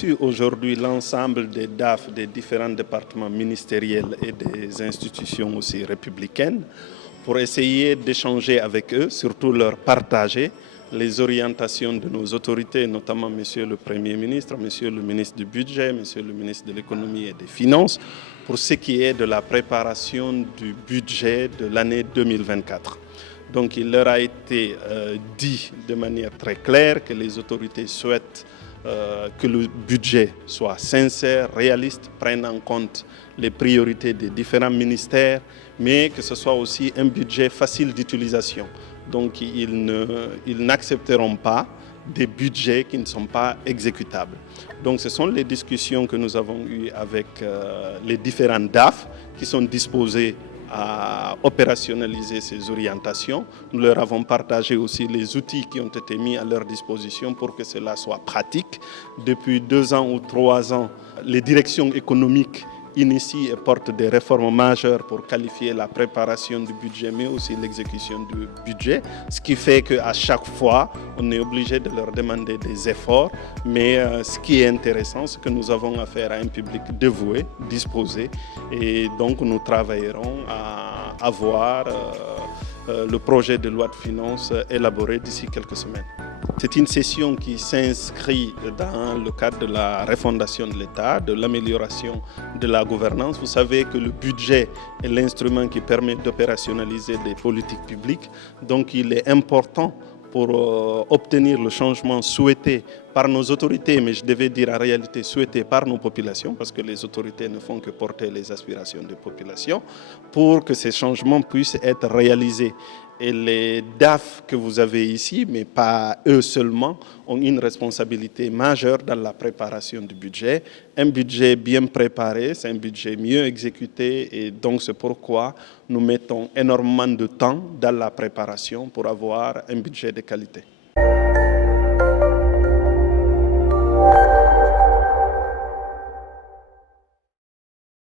reçu aujourd'hui l'ensemble des DAF des différents départements ministériels et des institutions aussi républicaines pour essayer d'échanger avec eux, surtout leur partager les orientations de nos autorités, notamment Monsieur le Premier ministre, Monsieur le ministre du Budget, Monsieur le ministre de l'Économie et des Finances, pour ce qui est de la préparation du budget de l'année 2024. Donc il leur a été dit de manière très claire que les autorités souhaitent que le budget soit sincère, réaliste, prenne en compte les priorités des différents ministères, mais que ce soit aussi un budget facile d'utilisation. Donc ils n'accepteront pas des budgets qui ne sont pas exécutables. Donc ce sont les discussions que nous avons eues avec les différents DAF qui sont disposés à opérationnaliser ces orientations. Nous leur avons partagé aussi les outils qui ont été mis à leur disposition pour que cela soit pratique. Depuis 2 ans ou 3 ans, les directions économiques initient et portent des réformes majeures pour qualifier la préparation du budget, mais aussi l'exécution du budget, ce qui fait qu'à chaque fois, on est obligé de leur demander des efforts, mais ce qui est intéressant, c'est que nous avons affaire à un public dévoué, disposé, et donc nous travaillerons à avoir le projet de loi de finances élaboré d'ici quelques semaines. C'est une session qui s'inscrit dans le cadre de la refondation de l'État, de l'amélioration de la gouvernance. Vous savez que le budget est l'instrument qui permet d'opérationnaliser des politiques publiques. Donc il est important pour obtenir le changement souhaité par nos autorités, mais je devais dire en réalité souhaité par nos populations, parce que les autorités ne font que porter les aspirations des populations, pour que ces changements puissent être réalisés. Et les DAF que vous avez ici, mais pas eux seulement, ont une responsabilité majeure dans la préparation du budget. Un budget bien préparé, c'est un budget mieux exécuté, et donc c'est pourquoi nous mettons énormément de temps dans la préparation pour avoir un budget de qualité.